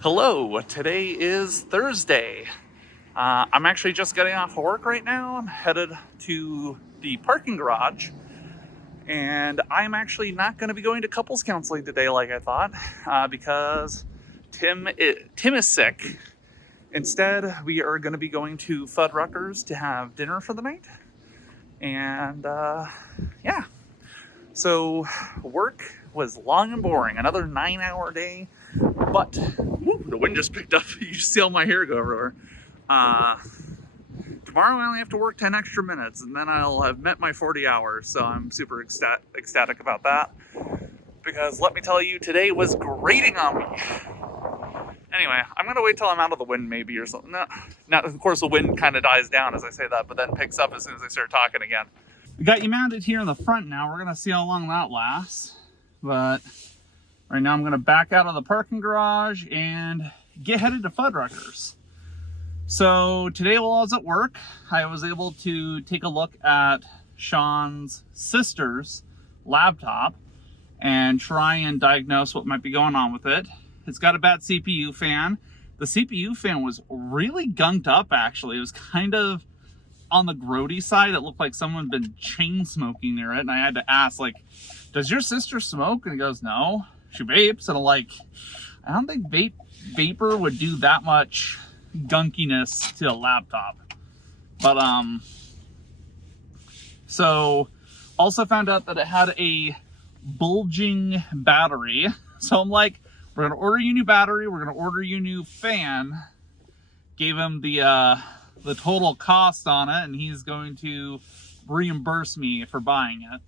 Hello, today is Thursday. I'm actually just getting off of work right now. I'm headed to the parking garage, and I'm actually not going to be going to couples counseling today like I thought because Tim is sick. Instead, we are going to be going to Fuddruckers to have dinner for the night. And yeah, so work was long and boring, another 9-hour day. But the wind just picked up. You just see all my hair go everywhere. Tomorrow I only have to work 10 extra minutes, and then I'll have met my 40 hours. So I'm super ecstatic about that. Because let me tell you, today was grating on me. Anyway, I'm going to wait till I'm out of the wind maybe or something. Now, of course, the wind kind of dies down as I say that, but then picks up as soon as I start talking again. We got you mounted here in the front now. We're going to see how long that lasts. But right now I'm going to back out of the parking garage and get headed to Fuddruckers. So today while I was at work, I was able to take a look at Sean's sister's laptop and try and diagnose what might be going on with it. It's got a bad CPU fan. The CPU fan was really gunked up, actually. It was kind of on the grody side. It looked like someone had been chain smoking near it. And I had to ask, like, does your sister smoke? And he goes, no, she vapes. And I'm like, I don't think vapor would do that much gunkiness to a laptop. But, so also found out that it had a bulging battery. So I'm like, we're going to order you a new battery. We're going to order you a new fan. Gave him the total cost on it, and he's going to reimburse me for buying it.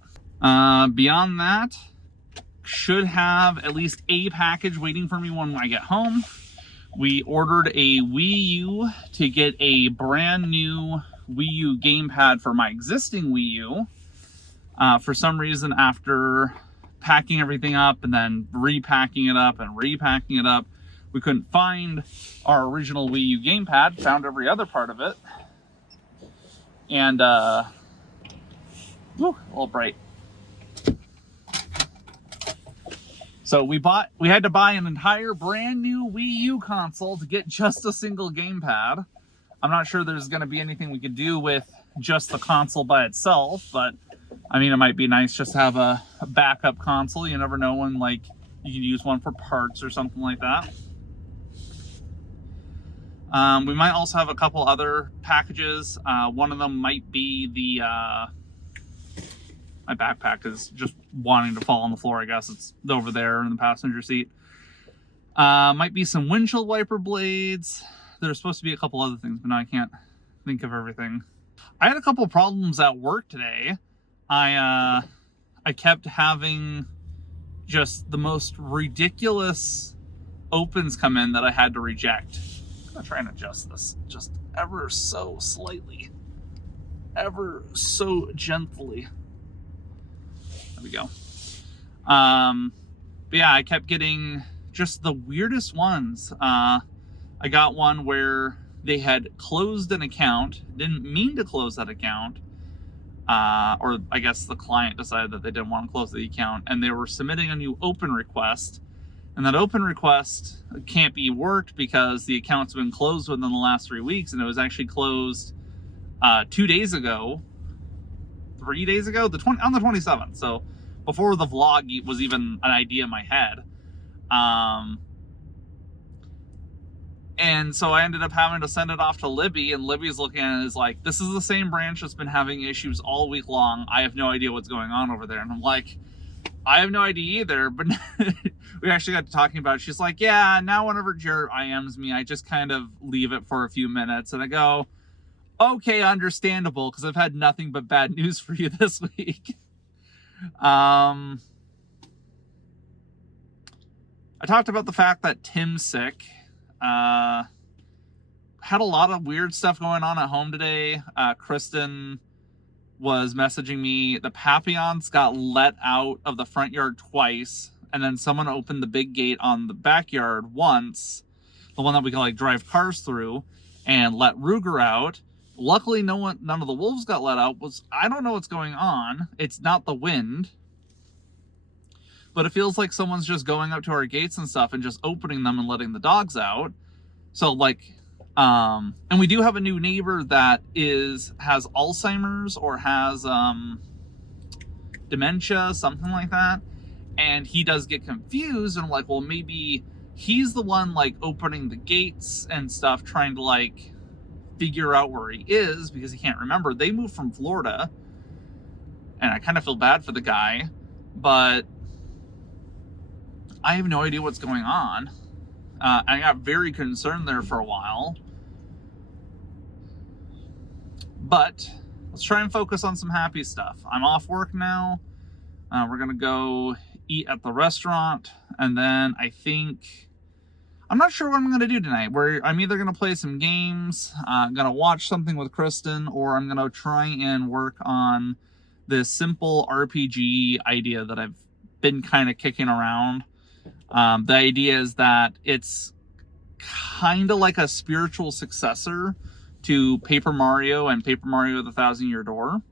Beyond that, should have at least a package waiting for me when I get home. We ordered a Wii U to get a brand new Wii U gamepad for my existing Wii U. For some reason, after packing everything up and then repacking it up and repacking it up, we couldn't find our original Wii U gamepad. Found every other part of it. And, a little bright. So we had to buy an entire brand new Wii U console to get just a single gamepad. I'm not sure there's going to be anything we could do with just the console by itself, but I mean, it might be nice just to have a backup console. You never know when, like, you can use one for parts or something like that. We might also have a couple other packages. One of them might be the... my backpack is just wanting to fall on the floor, I guess. It's over there in the passenger seat. Might be some windshield wiper blades. There's supposed to be a couple other things, but now I can't think of everything. I had a couple of problems at work today. I kept having just the most ridiculous opens come in that I had to reject. I'm gonna try and adjust this just ever so slightly. Ever so gently. There we go. But yeah, I kept getting just the weirdest ones. I got one where they had closed an account, didn't mean to close that account, or I guess the client decided that they didn't want to close the account, and they were submitting a new open request, and that open request can't be worked because the account's been closed within the last 3 weeks, and it was actually closed 2 days ago, 3 days ago, on the 27th. So before the vlog was even an idea in my head. And so I ended up having to send it off to Libby, and Libby's looking at it as like, this is the same branch that's been having issues all week long. I have no idea what's going on over there. And I'm like, I have no idea either. But we actually got to talking about it. She's like, yeah, now whenever Jared IMs me, I just kind of leave it for a few minutes. And I go, okay, understandable, because I've had nothing but bad news for you this week. I talked about the fact that Tim's sick. Had a lot of weird stuff going on at home today. Kristen was messaging me. The Papillons got let out of the front yard twice, and then someone opened the big gate on the backyard once, the one that we can like drive cars through, and let Ruger out. Luckily, none of the wolves got let out. I don't know what's going on. It's not the wind. but it feels like someone's just going up to our gates and stuff and just opening them and letting the dogs out. So like, and we do have a new neighbor that has Alzheimer's or has dementia, something like that. And he does get confused, and I'm like, well, maybe he's the one like opening the gates and stuff, trying to like figure out where he is because he can't remember. They moved from Florida, and I kind of feel bad for the guy, but I have no idea what's going on. I got very concerned there for a while, but let's try and focus on some happy stuff. I'm off work now. We're gonna go eat at the restaurant, and then I'm not sure what I'm gonna do tonight. I'm either gonna play some games, I'm gonna watch something with Kristen, or I'm gonna try and work on this simple RPG idea that I've been kind of kicking around. The idea is that it's kind of like a spiritual successor to Paper Mario and Paper Mario the Thousand Year Door.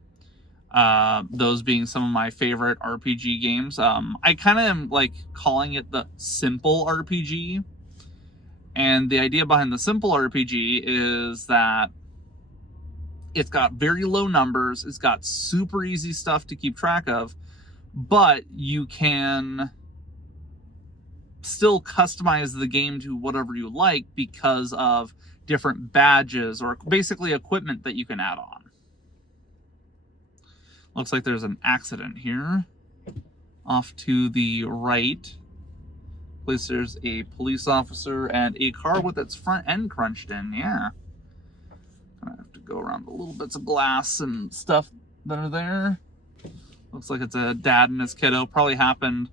Those being some of my favorite RPG games. I kind of am like calling it the simple RPG. And the idea behind the simple RPG is that it's got very low numbers, it's got super easy stuff to keep track of, but you can still customize the game to whatever you like because of different badges or basically equipment that you can add on. Looks like there's an accident here. Off to the right, at least there's a police officer and a car with its front end crunched in. Yeah. Gonna have to go around the little bits of glass and stuff that are there. Looks like it's a dad and his kiddo. Probably happened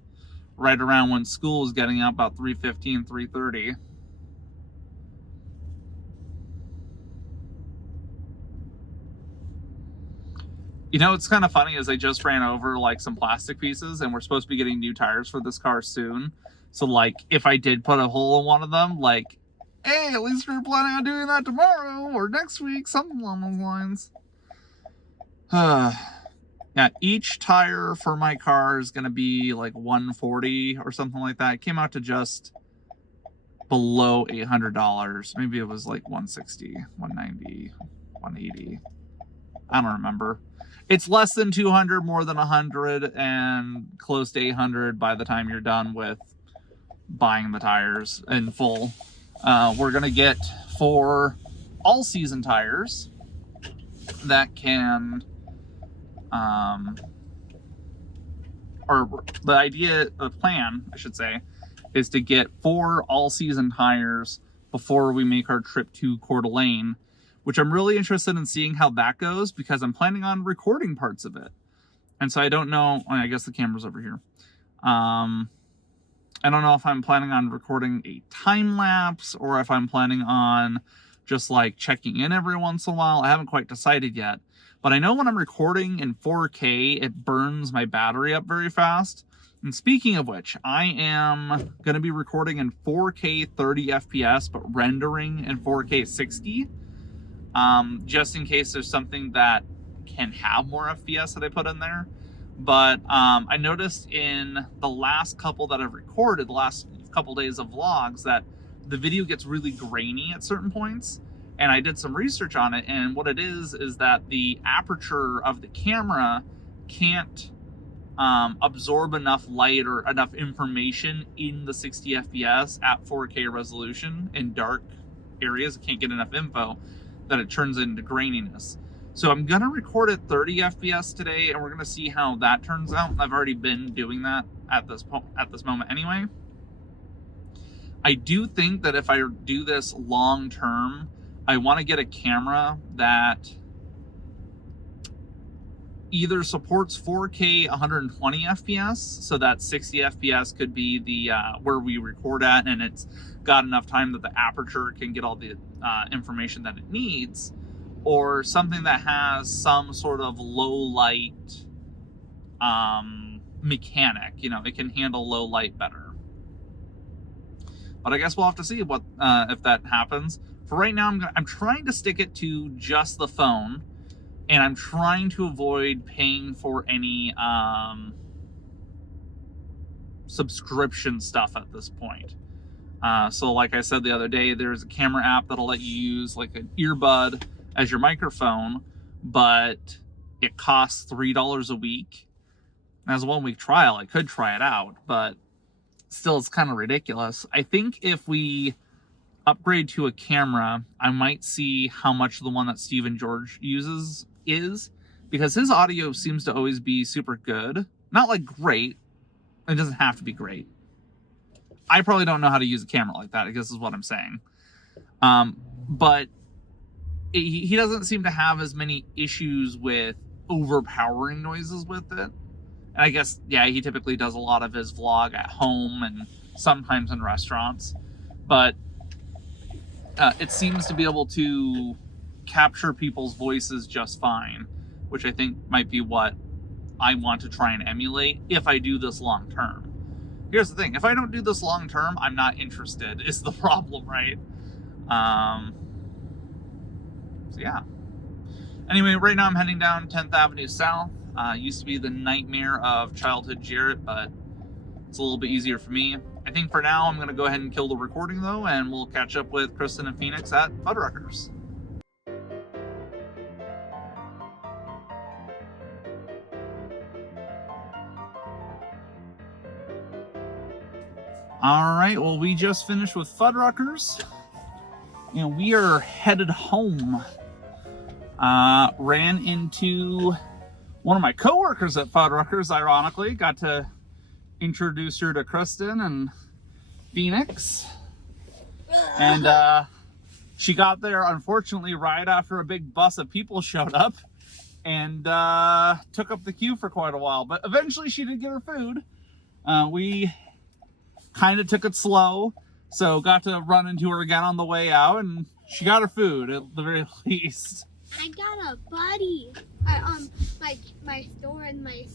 right around when school was getting out, about 3:15, 3:30. You know, it's kind of funny is I just ran over like some plastic pieces, and we're supposed to be getting new tires for this car soon. So like, if I did put a hole in one of them, like, hey, at least we're planning on doing that tomorrow or next week, something along those lines. Yeah, each tire for my car is going to be like $140 or something like that. It came out to just below $800. Maybe it was like $160, $190, $180. I don't remember. It's less than $200, more than $100, and close to $800 by the time you're done with buying the tires in full. We're going to get 4 all-season tires that can... or the plan, I should say, is to get 4 all-season tires before we make our trip to Coeur d'Alene, which I'm really interested in seeing how that goes because I'm planning on recording parts of it. And so I don't know, I guess the camera's over here. I don't know if I'm planning on recording a time lapse or if I'm planning on just like checking in every once in a while. I haven't quite decided yet. But I know when I'm recording in 4K, it burns my battery up very fast. And speaking of which, I am going to be recording in 4K 30 FPS, but rendering in 4K 60. Just in case there's something that can have more FPS that I put in there. But I noticed in the last couple that I've recorded, the last couple days of vlogs, that the video gets really grainy at certain points. And I did some research on it, and what it is that the aperture of the camera can't absorb enough light or enough information in the 60 FPS at 4K resolution in dark areas. It can't get enough info that it turns into graininess. So I'm gonna record at 30 FPS today, and we're gonna see how that turns out. I've already been doing that at this moment anyway. I do think that if I do this long term, I want to get a camera that either supports 4K 120 FPS, so that 60 FPS could be the where we record at, and it's got enough time that the aperture can get all the information that it needs, or something that has some sort of low light mechanic. You know, it can handle low light better. But I guess we'll have to see what if that happens. For right now, I'm trying to stick it to just the phone, and I'm trying to avoid paying for any subscription stuff at this point. So like I said the other day, there's a camera app that'll let you use like an earbud as your microphone, but it costs $3 a week. As a 1-week trial, I could try it out, but still it's kind of ridiculous. I think if we upgrade to a camera, I might see how much the one that Stephen George uses is, because his audio seems to always be super good. Not like great. It doesn't have to be great. I probably don't know how to use a camera like that, I guess is what I'm saying. But he doesn't seem to have as many issues with overpowering noises with it. And I guess, yeah, he typically does a lot of his vlog at home and sometimes in restaurants. But it seems to be able to capture people's voices just fine, which I think might be what I want to try and emulate if I do this long term. Here's the thing, if I don't do this long term, I'm not interested, is the problem, right? So yeah. Anyway, right now I'm heading down 10th Avenue South. Used to be the nightmare of childhood Jarrett, but it's a little bit easier for me. I think for now I'm going to go ahead and kill the recording though, and we'll catch up with Kristen and Phoenix at Fuddruckers. All right, well, we just finished with Fuddruckers, and we are headed home. Ran into one of my coworkers at Fuddruckers, ironically. Got to introduce her to Kristen and Phoenix. And she got there, unfortunately, right after a big bus of people showed up and took up the queue for quite a while. But eventually she did get her food. We kind of took it slow, so got to run into her again on the way out, and she got her food at the very least. I got a buddy at my store in my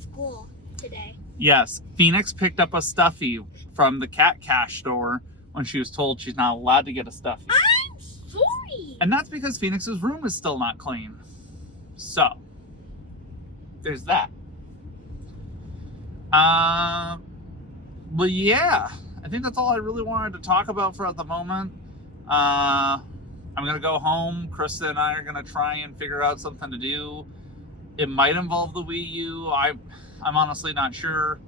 school today. Yes, Phoenix picked up a stuffy from the cat cash store when she was told she's not allowed to get a stuffy. I'm sorry. And that's because Phoenix's room is still not clean. So, there's that. But yeah, I think that's all I really wanted to talk about for at the moment. I'm going to go home. Krista and I are going to try and figure out something to do. It might involve the Wii U. I'm honestly not sure.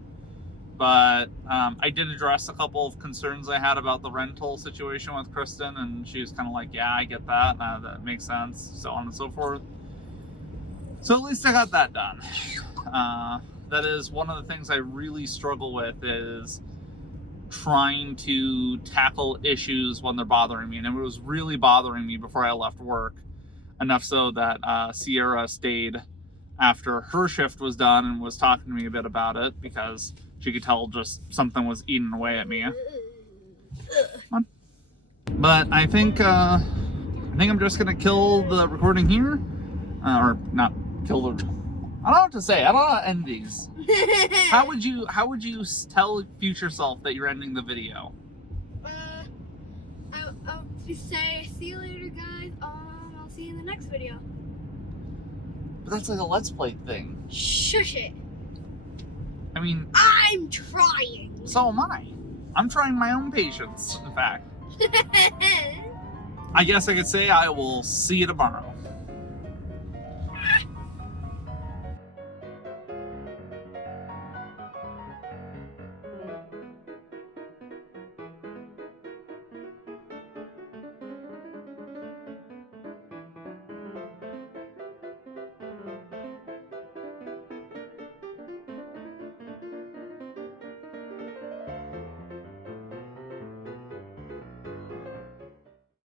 But I did address a couple of concerns I had about the rental situation with Kristen, and she was kind of like, yeah, I get that. That makes sense, so on and so forth. So at least I got that done. That is one of the things I really struggle with, is trying to tackle issues when they're bothering me. And it was really bothering me before I left work, enough so that Sierra stayed after her shift was done and was talking to me a bit about it, because she could tell just something was eating away at me. But I think I'm just gonna kill the recording here, or not kill the. I don't know what to say. I don't know how to end these. How would you tell future self that you're ending the video? I'll just say, see you later, guys. I'll see you in the next video. But that's like a Let's Play thing. Shush it. I mean, I'm trying. so am I. I'm trying my own patience, in fact. I guess I could say I will see you tomorrow.